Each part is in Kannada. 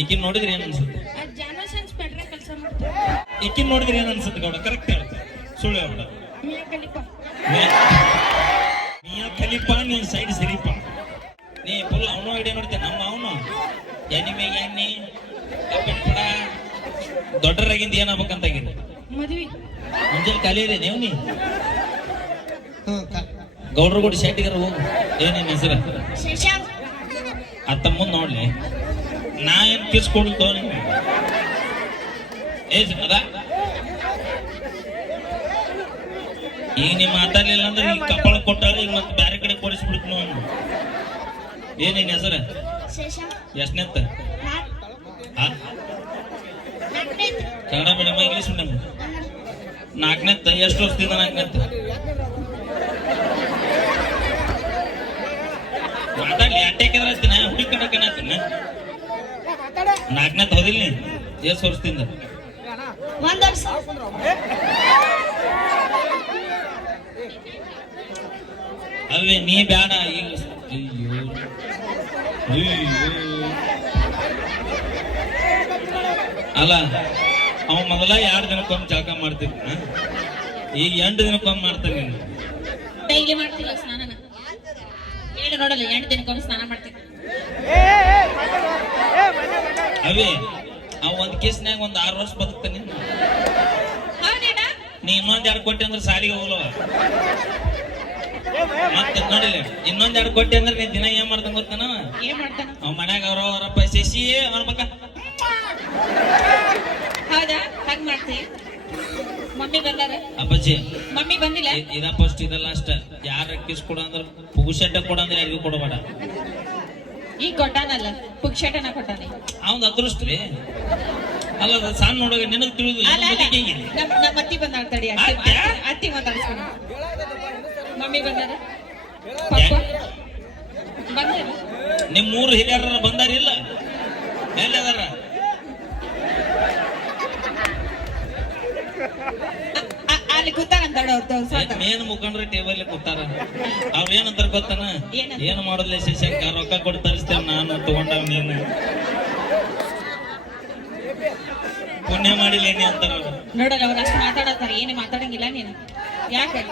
ಈಕಿನ್ ನೋಡಿದ್ರೆ ಏನ್ ಅನ್ಸುತ್ತೆ? ಈಕಿನ ನೋಡಿದ್ರೆ ಏನ್ ಅನ್ಸುತ್ತೆ ಗೌಡ? ಕರೆಕ್ಟ್ ಹೇಳ್ತಾರೆ ಸುಳ್ಳು ಗೌಡ ನೀ ಕಲಿಪ ನೀನ್ ಸೈಡ್ ಸರಿಪ. ನೀ ಫುಲ್ ಅವನು ಐಡಿಯಾ ನೋಡ್ತೇನೆ ನಮ್ಮ ಅವನು? ಎನಿಮೆ ಎಣ್ಣೆ ಪುಡ ದೊಡ್ಡರಾಗಿಂದ ಏನಾಗ್ಬೇಕಂತ ಮುಂಜಾನೆ ಖಾಲಿ ಇದೆ ನೀವು ನೀ? ಗೌಡ್ರ ಗುಡಿ ಶೆಟ್ಟಿಗಾರ ಹೋಗು. ಏನೇನು ಹೆಸರು? ಅತ್ತ ಮುಂದೆ ನೋಡ್ಲಿ. ನಾ ಏನು ಕಿಸ್ಕೊಡ್ತೋ ನಿಮ್ಗೆ ಏ ಅದ ಈಗ ನೀವು ಮಾತಾಡ್ಲಿಲ್ಲ ಅಂದ್ರೆ ಈಗ ಕಪ್ಪಳ ಕೊಟ್ಟಾಗ ಈಗ ಮತ್ತೆ ಬೇರೆ ಕಡೆ ಕೊಡಿಸ್ಬಿಡ್ತು ನಾವು ಏನೇನು ಹೆಸರು? ಎಷ್ಟನೇತ ಎಷ್ಟನೆತ್ತ ಕನ್ನಡ ಮೇಡಮ್ ಇಂಗ್ಲೀಷ್ ಮೀಡಿಯಮ್ ನಾಲ್ಕನೇತ್ತ ಎಷ್ಟು ವರ್ಷದಿಂದ ನಾಲ್ಕನೇತ್ತ ಮಾತಾಡ್ಲಿ ಅಟ್ಟೆ ಕೆದರಸ್ತೀನ ಹುಡುಗಿ ಕಡೆ ಕಣಸ್ತೀನ ನಾಲ್ಕನೆತ್ತ ಹೋದಿಲ್ಲ ನೀ ಎಷ್ಟು ವರ್ಷದಿಂದ. ಒಂದ್ ವರ್ಷ. ಅಲ್ವೇ ನೀ ಬೇಡ ಈಗ. ಅಲ್ಲ ಅವ ಮೊದಲ ಎರಡು ದಿನಕ್ಕೊಮ್ಮೆ ಜಳಕ ಮಾಡ್ತೀನಿ ಈಗ ಎಂಟು ದಿನಕ್ಕೊಮ್ಮೆ ಮಾಡ್ತಾನೆ ನೀನು. ಡೈಲಿ ಮಾಡ್ತಿಲ್ಲ ಸ್ನಾನನ ಹೇಳಿ ನೋಡಲ್ಲ ಎಂಟು ದಿನಕ್ಕೊಮ್ಮೆ ಸ್ನಾನ ಮಾಡ್ತೀನಿ. ಅವೇ ಆ ಒಂದ್ ಕೇಸ್ನ್ಯಾಗ ಒಂದ್ ಆರು ವರ್ಷ ಬದುಕ್ತಾನೆ ನೀ ಇನ್ನೊಂದ್ ಎರಡು ಕೊಟ್ಟೆ ಅಂದ್ರೆ ಸಾಲಿಗೆ ಹೋಗ್ಲವ. ಮತ್ತೆ ನೋಡಿಲ್ಲ ಇನ್ನೊಂದ್ ಎರಡು ಕೊಟ್ಟೆ ಅಂದ್ರೆ ನೀ ದಿನ ಏನ್ ಮಾಡ್ದಂಗ ಗೊತ್ತಾನ? ಏನ್ ಮಾಡ್ತಾನ? ಅವ್ ಮನ್ಯಾಗ ಅವ್ರ ಅವರಪ್ಪ ಶಶಿ ಅವ್ರ ಮಕ್ಕ ಹೌದಾ? ಹಂಗ್ ಮಾಡ್ತಿ? ಮಮ್ಮಿ ಬಂದಾರ? ಅಪ್ಪಾಜಿ ಮಮ್ಮಿ ಬಂದಿಲ್ಲ? ಇದ ಫಸ್ಟ್ ಇದಲ್ಲ ಅಷ್ಟ. ಯಾರ ಕಿಸ್ ಕೊಡ ಅಂದ್ರ ಪುಗುಶೆಟ್ಟ ಕೊಡ ಅಂದ್ರೆ ಯಾರಿಗೂ ಕೊಡಬೇಡ. ಈಗ ಕೊಟ್ಟಾನಲ್ಲ ಪುಕ್ಷಟನ ಕೊಟ್ಟಾನೆ. ಅವಂದ್ ಅದೃಷ್ಟ ರೀ ಅಲ್ಲ ಸಣ್ಣ ಹುಡುಗ ನಿನಗ್ ತಿಳಿದಿಲ್ಲ ನಮ್ಮ ಅತ್ತಿ ಬಂದಾಳ ತಡಿ ಅತ್ತಿ? ಅತ್ತಿ- ಮಮ್ಮಿ ಬಂದಾರ? ಪಪ್ಪ ಬಂದಿಲ್ಲ ನಿಮ್ ಮೂರು ಹಿರಿಯರ ಬಂದಾರಿಲ್ಲ? ಎಲ್ಲದಾರ? Main ಮುಖಂಡ್ರ table ಕೂತಾರ. ಅವ್ರ ಏನಂತಾರ ಗೊತ್ತಾನ? ಏನ್ ಮಾಡೋದ್ಲೆ ಶಶಾಂಕ ರೊಕ್ಕ ಕೊಟ್ಟು ತರಿಸ್ತೇವೆ ನಾನು ತಗೊಂಡವ್ ನೀನು. ಪುಣ್ಯ ಮಾಡಿಲ್ಲ ಏನಿ ಅಂತಾರ ನೋಡಲ್ಲ ಅವ್ರ ಅಷ್ಟು ಮಾತಾಡತ್ತಾರ ಏನು ಮಾತಾಡಂಗಿಲ್ಲ ನೀನು. ಯಾಕೆ?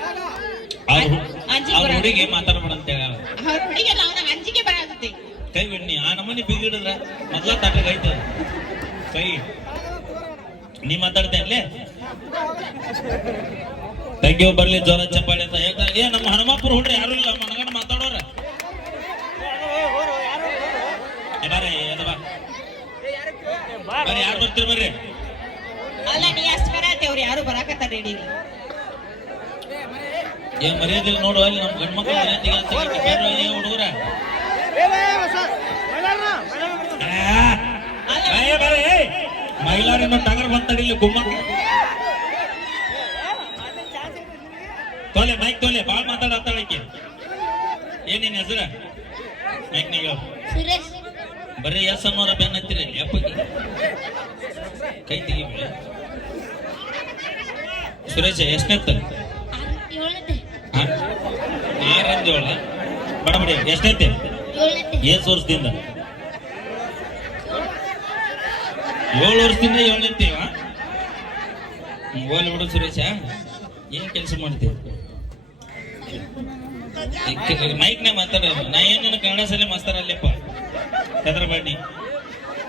ಅವ್ರ ಹುಡುಗಿ ಮಾತಾಡ್ಬೇಡ ಅಂತ ಹೇಳ ಅವ್ರ ಹುಡುಗಿಯಲ್ಲ ಅವನ ಅಂಜಿಕೆ ಕೈ ಬಿಡ್ನಿ ಆ ನಮ್ಮನಿ ಬಿಗಿಡಿದ್ರ ಮೊದ್ಲ ತಟ್ಟಗ ಐತೆ ಕೈ. ನೀ ಮಾತಾಡ್ತೇ ಅಲ್ಲೇ? ತೆಗಿಯೋ ಬರ್ಲಿ ಜ್ವರ ಚಪ್ಪಾಳೆ ಅಂತ ಹೇಳ್ತಾರೆ ಏ ನಮ್ಮ ಹನುಮಾಪುರ ಹುಡ್ರಿ ಯಾರು ಇಲ್ಲ ಮನಗಂಡ ಮಾತಾಡೋರ. ಯಾರು ಬರ್ತೀರಿ ಬರ್ರಿ? ಅಲ್ಲ ನೀ ಅಷ್ಟು ಬರತ್ತೆ ಅವ್ರು ಯಾರು ಬರಾಕತ್ತಾರ ರೆಡಿ ಏ ಮರ್ಯಾದಿಲ್ಲ ನೋಡು ಅಲ್ಲಿ ನಮ್ಮ ಗಂಡ ಮಕ್ಕಳು ಮರ್ಯಾದಿಗೆ ಅಂತ ಏ ಹುಡುಗರ. ಮಹಿಳಾರಿನ ಟಗರ್ ಬಂತಡಿಲ್ಲ ಗುಮ್ಮಕ್ಕೆ. ತೋಲೆ ಮೈಕ್ ತೋಲೆ ಬಾಳ್ ಮಾತಾಡತ್ತಾಳಕ್ಕೆ ಏನೇನ್ ಹೆಸರ? ಮೈಕ್ ನೀವು ಸುರೇಶ್. ಬರೀ ಎಸ್ ಅನ್ನೋರ ಬೆನ್ನ ಹತ್ತಿರಿ ಕೈ ತೆಗಿಬೇಡ. ಸುರೇಶ ಎಷ್ಟನೆತ್ತ ಆರಂದ ಏಳ. ಬಡಬಡಿ ಎಷ್ಟೈತೆ ಏನ್ ವರ್ಷದಿಂದ. ಏಳು ವರ್ಷದಿಂದ ಏಳನೇತ್ತೀವ ಹೋಗ್ಲಿ ಬಿಡು ಸುರೇಶ. ಏನ್ ಕೆಲಸ ಮಾಡ್ತೀವಿ ಮೈಕ್ನ ಮಾತಾಡ ನಾ ಏನೇನು ನಿನ್ನ ಕನ್ನಡ ಸಲ ಮಾಸ್ತಾರ ಅಲ್ಲಪ್ಪ? ಹೆದರ ಬಡ್ಡಿ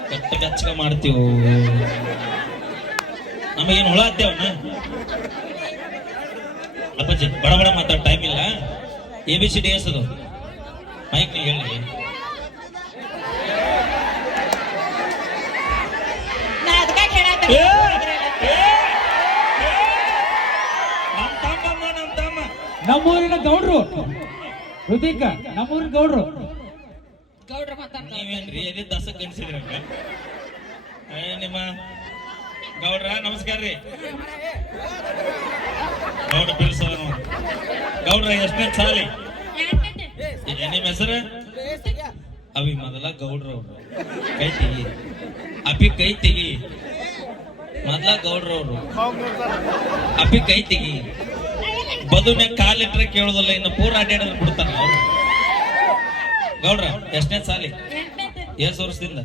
ಕಟ್ಟ ಕಚ್ಚಕ ಮಾಡ್ತೀವ? ನಮಗೇನು ಹುಳ ಹತ್ತೇವನ ಅಪ್ಪಾಜಿ ಬಡ ಬಡ ಮಾತಾಡ ಟೈಮ್ ಇಲ್ಲ. A B C D S ಅದು. ಮೈಕ್ ಹೇಳಿ ನಾ ಅದಕ್ಕೆ ನಮ್ಮೂರಿನ ಗೌಡ್ರು. ಹೃದಿಕ ನಮ್ಮೂರಿನ ಗೌಡ್ರು. ಗೌಡ್ರ ಮಾತಾಡ್ತೀವಿ ನೀವೇನ್ರಿ ಎಲ್ಲಿ ದಸ ಕಣಿಸಿದ್ರಿ ಏ ನಿಮ್ಮ ಗೌಡ್ರ ನಮಸ್ಕಾರ ರೀ. ಗೌಡ ಬಿಲ್ಸದ ಗೌಡ್ರ ಎಷ್ಟನೇ ಸಾಲಿ. ನಿಮ್ಮ ಹೆಸರು? ಅವಿ ಮೊದಲ ಗೌಡ್ರ ಅವರು. ಕೈ ತೆಗಿ. ಅಪಿ ಕೈ ತೆಗಿ. ಮೊದಲ ಅವರು. ಅಪಿ ಕೈ ತೆಗಿ. ಬದುಮೆ ಕಾಲಿಟ್ರೆ ಕೇಳುದಲ್ಲ ಇನ್ನು ಪೂರ ಅಡ್ಡಾಡೋದು ಬಿಡ್ತಾನ ಗೌಡ್ರ ಎಷ್ಟನೇ ಸಾಲಿ? ಎಸ್ ವರ್ಷದಿಂದ?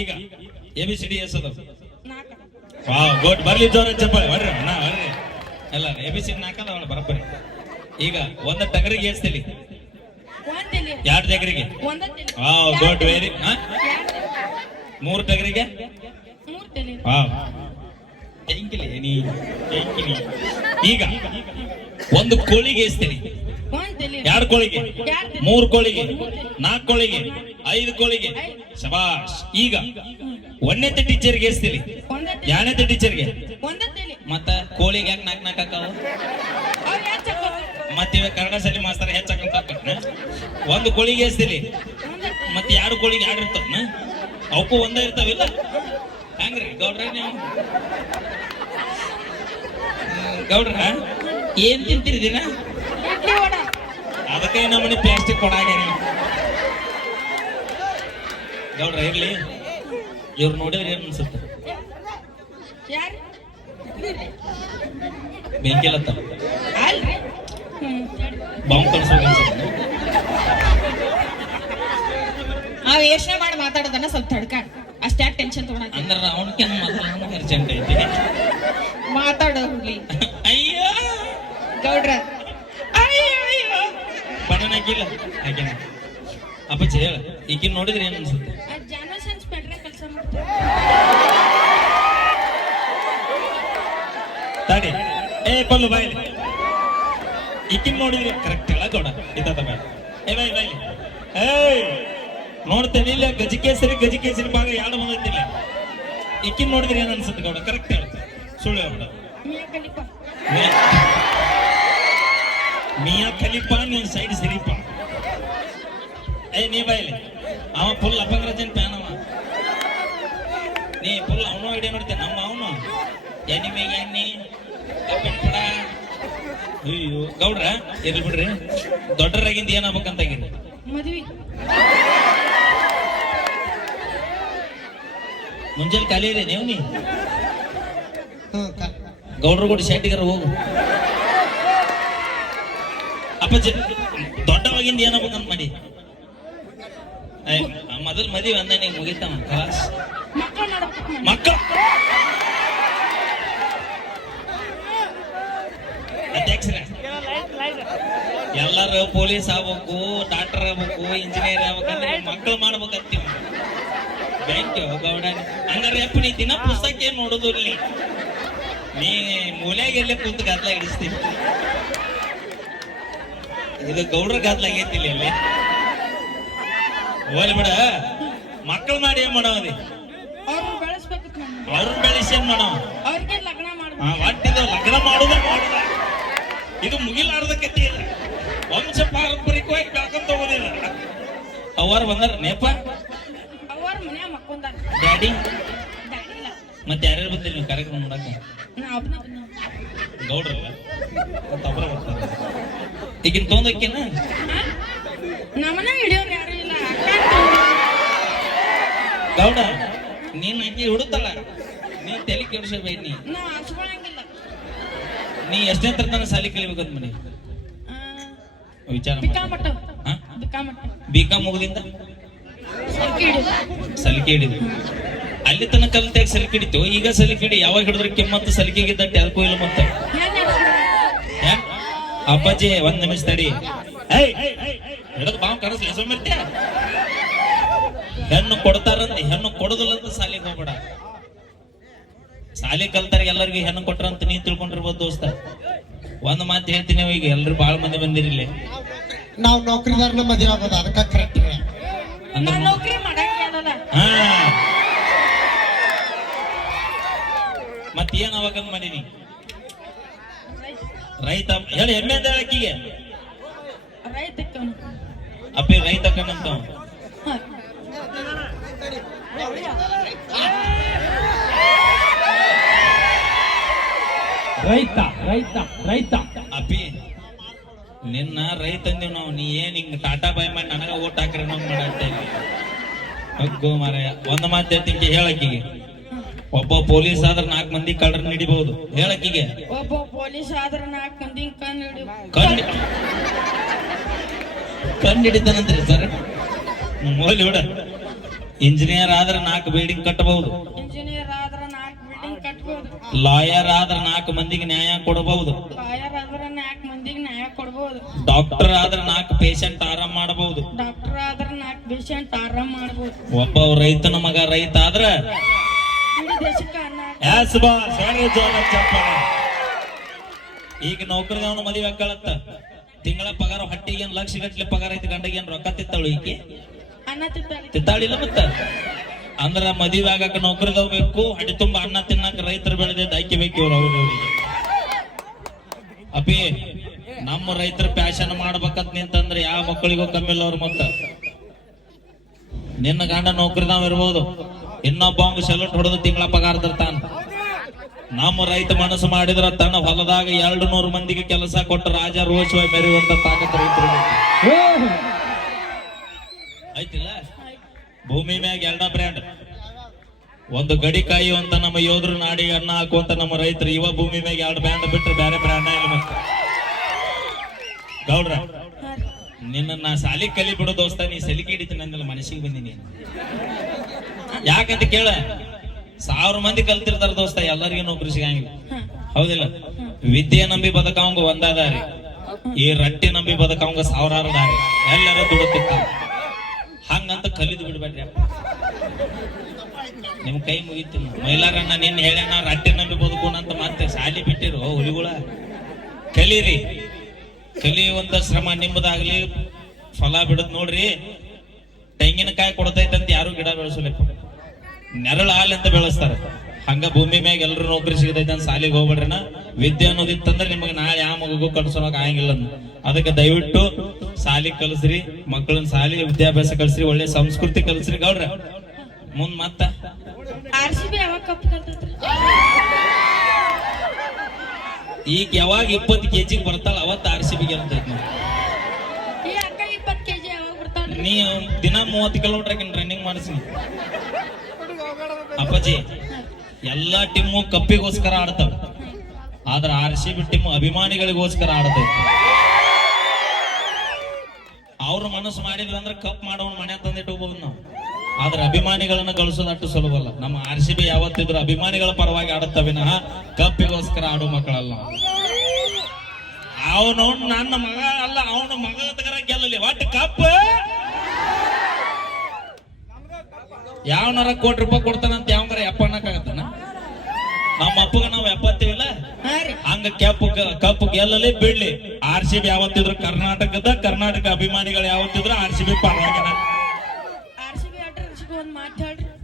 ಈಗ A B C D S ಅದ. ಗೋಟ್ ಬರ್ಲಿ ಜೋರ ಚಪ್ಪಲಿ ಬರ್ರಿ ನಾ ಬರ್ರಿ. ಅಲ್ಲ ಎ ಬಿ ಸಿ ಡಿ ನಾಕಲ್ಲ ಅವಳ ಬರಬ್ಬರಿ. ಈಗ ಒಂದ ಟಗರಿಗೆ ಏಸ್ತಿಲಿ? ಎರಡು ಟಗರಿಗೆ? ಮೂರ್ ಗೋಟ್ ವೆರಿ ಮೂರು ಟಗರಿಗೆ? ಈಗ ಒಂದು ಕೋಳಿಗೆ ಎಸ್ತೀನಿ. ಒಂದ್ ಎರಡು ಕೋಳಿಗೆ? ಮೂರು ಕೋಳಿಗೆ. ನಾಲ್ಕು ಕೋಳಿಗೆ. ಐದು ಕೋಳಿಗೆ. ಶಬಾಷ್. ಈಗ ಒಂದನೇ ಟೀಚರ್ಗೆ ತಲಿ ಎರಡನೇ ಟೀಚರ್ಗೆ? ಮತ್ತ ಕೋಳಿಗೆ ಯಾಕೆ ನಾಲ್ಕು ನಾಲ್ಕು ಹಾಕಾವ? ಮತ್ತೆ ಇವಾಗ ಕನ್ನಡ ಶಾಲೆ ಮಾಸ್ತರ ಹೆಚ್ಚಾಕಂತ ಒಂದು ಕೋಳಿಗೆ ಎಸ್ತೀನಿ. ಒಂದ ಮತ್ತೆ ಎರಡು ಕೋಳಿಗೆ ಎರಡು ಇರ್ತಾವ ಅವಕ್ಕೂ ಒಂದೇ ಇರ್ತಾವಿಲ್ಲ? ಹೆಂಗ್ರಿ? ಗೌಡ್ರ ನೀವು? ಗೌಡ್ರ? ಏನ್ ತಿಂತೀರಿ ದಿನ? ಅದಕ್ಕೆ ನಮ್ಮನೆ ಪ್ಲಾಸ್ಟಿಕ್ ಕೊಡಾಗ ಗೌಡ್ರ ಇರ್ಲಿ. ಇವ್ರು ನೋಡಿದ್ರೆ ಏನ್ ಅನ್ಸುತ್ತೆ? ಬೆಂಕಿಲ್ಲ ಬಾಂಬ್ ಕಳ್ಸೋಕೆ ಅನ್ಸುತ್ತೆ. ಯೋಚನೆ ಮಾಡಿ ಮಾತಾಡೋದನ್ನ ಸ್ವಲ್ಪ ತಡ್ಕ. ಅಷ್ಟ್ಯಾಕ್ ಟೆನ್ಷನ್ ತಗೊಳಕ್ಕೆ? ಅಂದ್ರೆ ಅವನಕ್ಕೆ ಮೊದಲು ಅರ್ಜೆಂಟ್ ಐತಿ. ಮಾತಾಡೋ ಹುಡ್ಲಿ ಅಯ್ಯೋ! ಗೌಡ್ರ. ಅಯ್ಯೋ ಅಯ್ಯೋ. ಬಣ್ಣನ ಹಾಕಿಲ್ಲ ಹಾಕಿನ ಅಪ್ಪಚ್ಚಿ ಹೇಳ ಈಗಿನ ನೋಡಿದ್ರೆ ಏನು ಅನ್ಸುತ್ತೆ? ಜಾನಸನ್ಸ್ ಪೆಟ್ರೆ ಕೆಲಸ ಮಾಡ್ತಾರೆ. ತಡಿ. ಏ ಪಲ್ಲು ಬಾಯ್ಲಿ ಈಕಿನ್ ನೋಡಿದ್ರೆ ಕರೆಕ್ಟ್ ಹೇಳ ಗೌಡ? ಇದ್ದ ಬೇಡ ಏ ಬಾಯ್ ಬಾಯ್ಲಿ ಏಯ್! ನೋಡ್ತೇನೆ ಇಲ್ಲ, ಗಜಕೇಸರಿ ಗಜಕೇಸರಿ ಭಾಗ ಯಾರು ಬಂದೈತಿಲ್ಲ. ಇಕ್ಕಿನ್ ನೋಡಿದ್ರೆ ಏನ್ ಅನ್ಸುತ್ತೆ ಗೌಡ? ಕರೆಕ್ಟ್ ಹೇಳ್ತ ಸುಳ್ಳು ಹೇಳ್ಬಿಡ ಮಿಯಾ ಖಲೀಫ ನೀನ್ ಸೈಡ್ ಸರಿಪ. ಏ, ನೀ ಬಾಯ್ಲಿ ಅವ ಫುಲ್ ಅಪಂಗ್ರಜನ್ ಪ್ಯಾನ್ ಅವ. ನೀ ಫುಲ್ ಅವನು ಐಡಿಯಾ ನೋಡ್ತೇನೆ ನಮ್ಮ ಅವನು. ಎನಿಮೆ ಪುಡ. ಅಯ್ಯೋ, ಗೌಡ್ರ ಎಲ್ಲಿ ಬಿಡ್ರಿ ದೊಡ್ಡರಾಗಿಂದ ಏನಾಗ್ಬೇಕಂತ ಮದ್ವಿ. ಮುಂಜಾನೆ ಖಾಲಿ ಇದೆ ನೀವು ನೀ. ಗೌಡ್ರ ಗುಡಿ ಶೆಟ್ಟಿಗಾರ ಹೋಗು. ಅಪ್ಪಾಜಿ ದೊಡ್ಡವಾಗಿಂದ ಏನಾಗ್ಬೇಕಂತ ಮಾಡಿ. ಮೊದಲು ಮದುವೆ ಅಂದ ನೀವು ಮುಗಿತಾವ ಕಾಸ್ ಮಕ್ಕಳು. ಅಧ್ಯಕ್ಷರೇ ಎಲ್ಲರೂ ಪೊಲೀಸ್ ಆಗ್ಬೇಕು ಡಾಕ್ಟರ್ ಆಗ್ಬೇಕು ಇಂಜಿನಿಯರ್ ಆಗ್ಬೇಕಂದ್ರೆ ಮಕ್ಕಳು ಮಾಡ್ಬೇಕಂತೀವಿ ಬ್ಯಾಂಕ್ ಗೌಡ ಹಂಗಾರೆ ಅಪ್ಪ ನೀ ದಿನ ಪುಸ್ತಕ ಏನ್ ನೋಡೋದು ಇಲ್ಲಿ? ನೀ ಮೂಲೆಗೆ ಎಲ್ಲೇ ಕುಂತ ಗದ್ಲ ಹಿಡಿಸ್ತೀನಿ. ಇದು ಗೌಡ್ರ ಗದ್ಲ ಆಗೈತಿಲ್ಲ ಇಲ್ಲಿ ಹೋಲಿ ಬಿಡ. ಮಕ್ಕಳು ಮಾಡಿ ಏನ್ ಮಾಡೋದಿ ಅವ್ರನ್ನ ಬೆಳೆಸಿ ಏನ್ ಮಾಡವ? ಲಗ್ನ ಒಟ್ಟಿದ ಮಾಡುದ ಮಾಡುದ. ಇದು ಮುಗಿಲಾರ್ದ ಕಥೆ ಇಲ್ಲ. ವಂಶ ಪಾರಂಪರಿಕವಾಗಿ ಬೆಳಕಂತ ಹೋಗೋದಿಲ್ಲ ಅವರು ಬಂದ್ರೆ ನೇಪ ಡ್ಯಾಡಿ ಮತ್ತೆ ಯಾರ್ಯಾರು ಬಂದಿರಿ ನೀವು ಕಾರ್ಯಕ್ರಮ ನೋಡಕ್ಕೆ? ಗೌಡ್ರಲ್ಲ? ಒಬ್ರ ಬರ್ತಾರೆ. ಈಗಿನ ತೊಂದಕ್ಕಿನ? ನಮ್ಮನ್ನ ಹಿಡಿಯೋರು ಯಾರು ಇಲ್ಲ. ಗೌಡ ನೀನ್ ಹಂಗೆ ಹುಡುತ್ತಲ್ಲ ನೀ ತಲೆ ಕೆಡಿಸಬೇಡ ನೀ ನಾ ಎಷ್ಟನೇ ತನಕ ಸಾಲಿ ಕಲಿಬೇಕಂತ ಮನೆ ವಿಚಾರ ಬಿಕ್ಕಾಮಟ್ಟ ಹಾ? ಬಿಕ್ಕಾಮಟ್ಟ ಬಿಕಾಂ ಮುಗಿದಿಂದ? ಸರ್ಕಿ ಹಿಡಿಯೋದು ಸಲಿಕೆ ಹಿಡಿದು ಅಲ್ಲಿ ತನಕ ಕಲ್ತಾಗ ಸಲಿಕೆ ಹಿಡಿತು ಈಗ ಸಲಿಕೆ ಹಿಡಿ ಯಾವಾಗ ಹಿಡಿದ್ರೆ ಕೆಮ್ಮತ್ತು ಸಲಿಕೆಗಿದ್ದ ಯಾರಿಗೂ ಇಲ್ಲ ಮತ್ತೆ? ಅಪ್ಪಾಜಿ, ಒಂದ್ ನಿಮಿಷ ತಡಿ. ಹಿಡಿದು ಬಾವು ಕನಸು ಸೋಮರ್ತ್ಯ ಹೆಣ್ಣು ಕೊಡ್ತಾರಂತ, ಹೆಣ್ಣು ಕೊಡೋದಿಲ್ಲ ಅಂತ ಸಾಲಿಗೆ ಹೋಗ್ಬೇಡ. ಸಾಲಿ ಕಲ್ತಾರ ಎಲ್ಲರಿಗೂ ಹೆಣ್ಣು ಕೊಟ್ರಂತ ನೀ ತಿಳ್ಕೊಂಡಿರ್ಬೋದು ದೋಸ್ತ. ಒಂದ್ ಮಾತು ಹೇಳ್ತೀನಿ ಈಗ, ಎಲ್ರು ಬಾಳ ಮಂದಿ ಬಂದಿರಲಿ ನಾವು ನೌಕರಿದಾರನ ಮದುವೆ ಆಗೋದು ಅದಕ್ಕೆ ಕರೆಕ್ಟ್ ನಾ ನೌಕರಿ ಹಾ. ಮತ್ ಏನ್ ಮಾಡೀನಿ? ರೈತ ಹೇಳಿ ಹೆಮ್ಮೆ ಅಂತ ಹೇಳಕ್ಕಿಗೆ ರೈತಕ್ಕೆ ಅಪ್ಪಿ ರೈತ ಕಣ್ಣಂತ ರೈತ ರೈತ ರೈತ. ಅಪ್ಪಿ ನಿನ್ನ ರೈತ ಅಂದಿವ್ ನಾವು ನೀ ಏನ್ ಹಿಂಗ್ ಟಾಟಾ ಬಾಯ್ ಮಾಡಿ ನನಗ ಓಟ್ ಹಾಕ್ರಿ ನಮ್ ಮಾಡತ್ತೆ ಹಗ್ಗು ಮಾರಾಯ ಒಂದ್ ಮಾತು ಹೇಳ್ತೀನಿ ಹೇಳಕ್ಕಿಗೆ ಒಬ್ಬ ಪೊಲೀಸ್ ಆದ್ರ ನಾಲ್ಕು ಮಂದಿ ಕಳ್ರ ಹಿಡಿಬಹುದು ಹೇಳಕ್ಕಿಗೆ ಒಬ್ಬ ಪೊಲೀಸ್ ಆದ್ರ ನಾಲ್ಕು ಮಂದಿ ಕಣ್ಣು ಹಿಡಿತಾನಂತ್ರಿ ಸರ್ ಬಿಡ ಇಂಜಿನಿಯರ್ ಆದ್ರೆ ನಾಲ್ಕು ಬಿಲ್ಡಿಂಗ್ ಕಟ್ಟಬಹುದು ಇಂಜಿನಿಯರ್ ಲಾಯರ್ ಆದ್ರೆ ನಾಲ್ಕು ಮಂದಿಗೆ ನ್ಯಾಯ ಕೊಡಬಹುದು ಲಾಯರ್ ಆದ್ರ ನಾಲ್ಕು ಮಂದಿಗೆ ನ್ಯಾಯ ಕೊಡಬಹುದು ಡಾಕ್ಟರ್ ಆದ್ರೆ ನಾಲ್ಕು ಪೇಷಂಟ್ ಆರಾಮ್ ಮಾಡಬಹುದು ಡಾಕ್ಟರ್ ಆದ್ರ ನಾಲ್ಕು ಪೇಷಂಟ್ ಆರಾಮ್ ಮಾಡಬಹುದು ಒಬ್ಬ ರೈತನ ಮಗ ರೈತ ಆದ್ರೆ. ಈಗ ನೌಕರಿದವನು ಮದುವೆ ಕಳತ್ತ ತಿಂಗಳ ಪಗಾರ ಹೊಟ್ಟಿಗೆ ಏನ್ ಲಕ್ಷ ಗಟ್ಲೆ ಪಗಾರ ಐತಿ ಗಂಡಗೆ ಏನ್ ರೊಕ್ಕ ತಿತ್ತಾಳು ಈಕೆ? ತಿತ್ತಾಳಿಲ್ಲ ಮತ್ತ? ಅಂದ್ರ ಮದುವೆ ಆಗಕ್ಕೆ ನೌಕರಿದವ್ ಬೇಕು ಹಡಿ ತುಂಬಾ ಅನ್ನ ತಿನ್ನಕ್ಕೆ ರೈತರು ಬೆಳೆದೇ ಆಯ್ಕೆ ಬೇಕು ಇವ್ರು ಅಪಿ ನಮ್ಮ ರೈತರ ಪ್ಯಾಶನ್ ಮಾಡ್ಬೇಕಂತ ನಿಂತಂದ್ರೆ ಯಾವ ಮಕ್ಕಳಿಗೂ ಕಮ್ಮಿ ಇಲ್ಲ ಅವ್ರ ಮತ್ತ. ನಿನ್ನ ಗಂಡ ನೌಕರಿದಾವ್ ಇರ್ಬೋದು. ಇನ್ನೊಬ್ಬ ಅವಂಗ ಸೆಲ್ಯೂಟ್ ಹೊಡೆದು ತಿಂಗಳ ಪಗಾರ ತರ್ತಾನ. ನಮ್ಮ ರೈತ ಮನಸ್ಸು ಮಾಡಿದ್ರ ತನ್ನ ಹೊಲದಾಗ ಎರಡು ನೂರು ಮಂದಿಗೆ ಕೆಲಸ ಕೊಟ್ಟು ರಾಜ ರೋಷವಾಗಿ ಮೆರೆಯುವಂತ ತಾಕತ್ ರೈತರು ಆಯ್ತಿಲ್ಲ? ಭೂಮಿ ಮ್ಯಾಗ ಎರಡ ಬ್ರ್ಯಾಂಡ್. ಒಂದು ಗಡಿ ಅಂತ ನಮ್ಮ ಯೋಧರು ನಾಡಿ ಅನ್ನ ಹಾಕುವಂತ ನಮ್ಮ ರೈತರು. ಇವ ಭೂಮಿ ಮ್ಯಾಗ ಎರಡು ಬ್ರ್ಯಾಂಡ್ ಬಿಟ್ಟರೆ ಬೇರೆ ಬ್ರ್ಯಾಂಡ್ ಇಲ್ಲ ಮತ್ತೆ. ಗೌಡ್ರ, ನಿನ್ನ ನಾ ಸಾಲಿ ಕಲಿ ಬಿಡೋ ದೋಸ್ತ. ನೀ ಸಲಿಕೆ ಹಿಡಿತೀನಿ ಅಂದಲ್ಲ ಮನಸ್ಸಿಗೆ ಬಂದಿನಿ ಯಾಕಂತ ಕೇಳ? ಸಾವಿರ ಮಂದಿ ಕಲ್ತಿರ್ತಾರ ದೋಸ್ತ, ಎಲ್ಲರಿಗೂ ನೌಕರಿ ಸಿಗಂಗಿಲ್ಲ. ಹೌದಿಲ್ಲ? ವಿದ್ಯೆ ನಂಬಿ ಬದಕಾವಂಗ ಒಂದಾದಾರಿ ಈ ರಟ್ಟಿ ನಂಬಿ ಬದಕಾವಂಗ ಸಾವಿರಾರು ದಾರಿ. ಎಲ್ಲರೂ ದುಡುತ್ತಿರ್ತಾರ ಹಂಗಂತ ಕಲಿದು ಬಿಡ್ಬೇಡ್ರಿ. ನಿಮ್ ಕೈ ಮುಗಿತು ಮೈಲಾರಣ್ಣ ನಿನ್ನ ಹೇಳ್ಯಾನ ರಟ್ಟಿ ನಂಬಿ ಬದುಕೋಣ ಅಂತ ಮತ್ತೆ ಶಾಲಿ ಬಿಟ್ಟಿರು ಹುಲಿಗುಳ. ಕಲೀರಿ. ಕಲಿಯುವಂತ ಶ್ರಮ ನಿಮ್ಮದಾಗ್ಲಿ ಫಲ ಬಿಡದ್ ನೋಡ್ರಿ. ತೆಂಗಿನಕಾಯಿ ಕೊಡ್ತೈತಂತ ಯಾರು ಗಿಡ ಬೆಳೆಸಲಿಪ್ಪ ನೆರಳು ಹಾಲಿಂದ ಬೆಳೆಸ್ತಾರ ಹಂಗ ಭೂಮಿ ಮ್ಯಾಗ ಎಲ್ಲರೂ ನೌಕರಿ ಸಿಗತೈತೆ ಅಂತ ಸಾಲಿಗೆ ಹೋಗ್ಬೇಡ್ರಿನ. ವಿದ್ಯೆ ಅನ್ನೋದಿತ್ತಂದ್ರೆ ನಿಮಗೆ ನಾಳೆ ಯಾವ ಮಗು ಕಲ್ಸೋಕ್ ಆಗಂಗಿಲ್ಲ ಅಂದ್. ಅದಕ್ಕೆ ದಯವಿಟ್ಟು ಸಾಲಿ ಕಲ್ಸ್ರಿ ಮಕ್ಕಳನ್ನ ಸಾಲಿ ವಿದ್ಯಾಭ್ಯಾಸ ಕಲ್ಸ್ರಿ ಒಳ್ಳೆ ಸಂಸ್ಕೃತಿ ಕಲ್ಸ್ರಿ ಗೌಡ್ರ. ಮುಂದ್ ಮತ್ತ. ಈಗ ಯಾವಾಗ ಇಪ್ಪತ್ತು ಕೆಜಿಗೆ ಬರ್ತಾಳ ಅವತ್ತು ಆರ್ ಸಿ ಬಿ ಗೆಲ್ತೈತಿ ನೀ ದಿನ ಮೂವತ್ತು ಕಿಲೋಮೀಟರ್ ರನ್ನಿಂಗ್ ಮಾಡಿಸಿ. ಅಪ್ಪಾಜಿ ಎಲ್ಲಾ ಟೀಮು ಕಪ್ಪಿಗೋಸ್ಕರ ಆಡ್ತಾವ. ಆದ್ರೆ ಆರ್ ಸಿ ಬಿ ಟೀಮ್ ಅಭಿಮಾನಿಗಳಿಗೋಸ್ಕರ ಆಡ್ತೈತಿ. ಅವ್ರ ಮನಸ್ಸು ಮಾಡಿದ್ರು ಅಂದ್ರೆ ಕಪ್ ಮಾಡೋಣ ಮನೆ ತಂದಿಟ್ಟು ಹೋಗ್ಬೋದು ನಾವು. ಆದ್ರೆ ಅಭಿಮಾನಿಗಳನ್ನ ಗಳಿಸೋದಷ್ಟು ಅಷ್ಟು ಸುಲಭ ಅಲ್ಲ. ನಮ್ಮ ಆರ್ ಸಿ ಬಿ ಯಾವತ್ತಿದ್ರು ಅಭಿಮಾನಿಗಳ ಪರವಾಗಿ ಆಡುತ್ತ ವಿನಃ ಕಪ್ಪಿಗೋಸ್ಕರ ಆಡೋ ಮಕ್ಕಳಲ್ಲ ಅವನು ನನ್ನ ಮಗ ಅಲ್ಲ, ಅವನ ಮಗ ತಗರ ಗೆಲ್ಲಲಿ. ಒಟ್ಟು ಕಪ್? ಯಾವನಾರ ಕೋಟಿ ರೂಪಾಯಿ ಕೊಡ್ತಾನಂತ ಯಾವಂಗಾರ ಎಪ್ಪಣ್ಣಕ್ಕಾಗತ್ತಾನ ನಮ್ಮ ಅಪ್ಪಗ ನಾವು ಎಪ್ಪತ್ತೀವಿಲ್ಲ? ಹಂಗ ಕ್ಯಾಪ್ ಕಪ್ ಗೆಲ್ಲಲಿ ಬಿಡ್ಲಿ ಆರ್ ಸಿ ಬಿ ಯಾವತ್ತಿದ್ರು ಕರ್ನಾಟಕದ ಕರ್ನಾಟಕ ಅಭಿಮಾನಿಗಳು ಯಾವತ್ತಿದ್ರು ಆರ್ ಸಿ ಬಿ ಪರವಾಗಿನ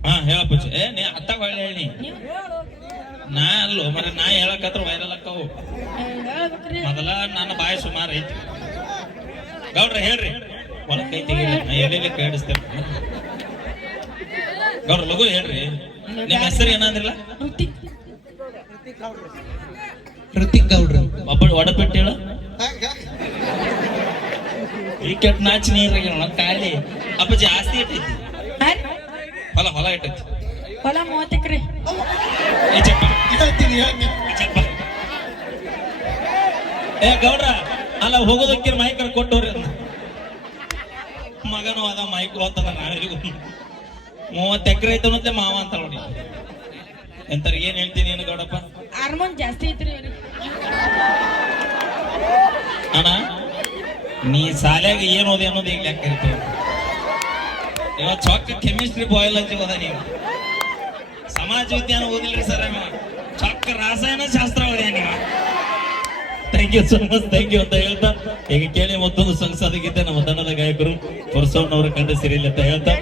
ಹಾ ಹೇಳಪ್ಪ ಏ ನೀ ಅತ್ತ ಹೊಳ್ಳಿ ಹೇಳಿ. ನಾ ಅಲ್ಲೋ ಮರ ನಾ ಹೇಳಕತ್ರ ವೈರಲ್ ಅಕ್ಕವು. ಮೊದಲ ನನ್ನ ಬಾಯಿ ಸುಮಾರು ಐತಿ. ಗೌಡ್ರ ಹೇಳ್ರಿ. ಒಳಗ್ ಕೈ ತೆಗೀರಿ ನಾ ಎಲ್ಲೆಲ್ಲಿ ಕೇಳಿಸ್ತೇನೆ. ಗೌಡ್ರ ಲಘು ಹೇಳ್ರಿ. ನಿಮ್ಮ ಹೆಸರು ಏನಂದ್ರಿಲ್ಲ ಋತಿಕ್ ಗೌಡ್ರ ಗೌಡ್ರು. ಒಬ್ಬ ಒಡಪೆಟ್ಟು ಹೇಳ. ಈ ಕೆಟ್ಟ ನಾಚಿ ನೀರಾಗ ಖಾಲಿ. ಅಪ್ಪಾಜಿ ಆಸ್ತಿ ಇಟ್ಟೈತಿ ಹೊಲ ಹೊಲ ಇಟ್ಟೈತಿ ಹೊಲ ಮೂವತ್ತು ಎಕರೆ. ಏ ಗೌಡ್ರ ಅಲ್ಲ ಹೋಗೋದಕ್ಕೆ ಮೈಕರ್ ಕೊಟ್ಟವ್ರಿ ಮಗನೂ ಮಗನು ಅದ ಮೈಕ್ ಓದ್ತದ ನಾವೆಲ್ಲಿಗೂ ಮೂವತ್ತು ಎಕರೆ ಐತೆ ಅನ್ನೋದ್ಲೆ ಮಾವ ಅಂತ ನೋಡಿ ಎಂತರ ಏನ್ ಹೇಳ್ತೀನಿ ಏನು ಗೌಡಪ್ಪ? ಹಾರ್ಮೋನ್ ಜಾಸ್ತಿ ಐತ್ರಿ ಅಣ್ಣ ನೀ ಶಾಲ್ಯಾಗ ಏನ್ ಓದಿ ಅನ್ನೋದು ಈಗ ಲೆಕ್ಕ ಇರ್ತೀವಿ ಇವತ್ತು ಚೊಕ್ಕ ಕೆಮಿಸ್ಟ್ರಿ ಬಯಾಲಜಿ ಓದ ನೀವು ಸಮಾಜ ವಿಜ್ಞಾನ ಓದಿಲ್ರಿ ಸರ್ ಚೊಕ್ಕ ರಾಸಾಯನ ಶಾಸ್ತ್ರ ಓದ್ಯಾ ನೀವು thank you so much thank you ಅಂತ ಹೇಳ್ತಾ ಈಗ ಕೇಳಿ ಮತ್ತೊಂದು ಸಂಸದ ಗೀತೆ ನಮ್ಮ ತಂಡದ ಗಾಯಕರು ಪುರಸೋನ್ ಅವರ ಕಂಡ ಸಿರಿಲಿ ಅಂತ ಹೇಳ್ತಾ.